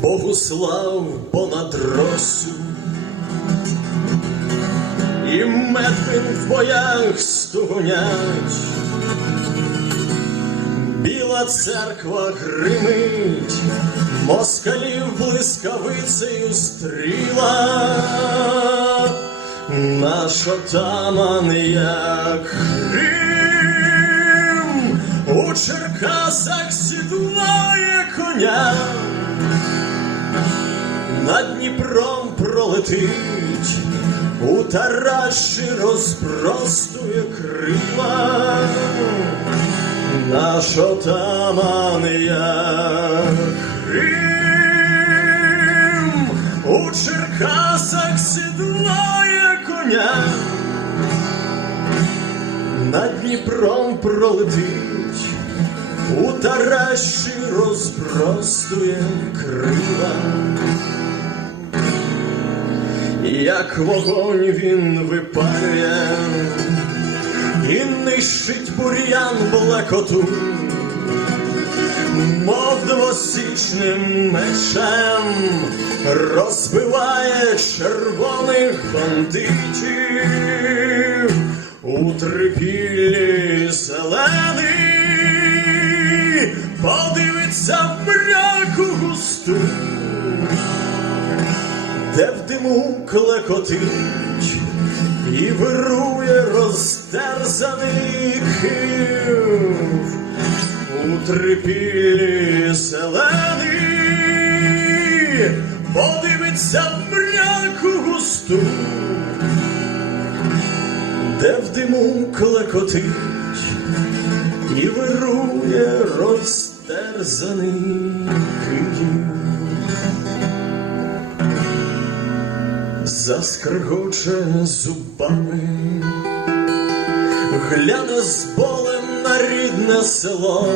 Богуслав понад росу, і медвин в боях стогонять. Біла церква гримить, москалів блискавицею стріла. Наш отаман, як Рим, у Черкасах сідлає коня. Над Дніпром пролетить, у Тараші розпростує крила. Наш отаман, як Рим, у Черкасах сідлає коня. Над Дніпром пролетить, у Тараші розпростує крила. Як вогонь він випалює і нищить бур'ян блекоту, мов двосічним мечем розбиває червоних бандитів. У трипіллі зелений подивиться в мряку густу, де в диму клекотить і вирує розтерзаний Київ. У трипіллі зелений подивиться в мряку густу, де в диму клекотить і вирує розтерзаний Київ. Заскригоче зубами, гляне з болем на рідне село,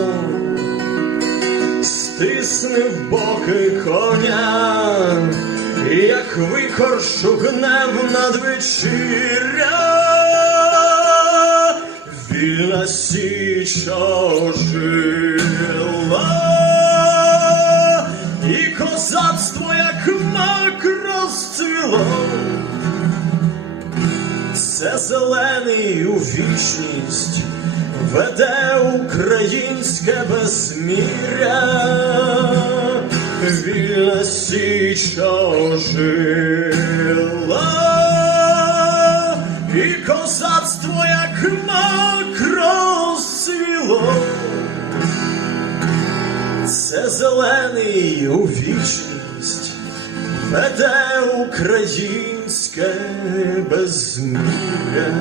стисне в боки коня, як викоршу гнев надвечіря. Вільна Січ ожила, і козацтво як мак розцвіло. Це зелений у вічність веде українське безміря. Вільна Січ ожила, і козацтво як мак розцвіло. Це зелений у вічність веде українське безміря.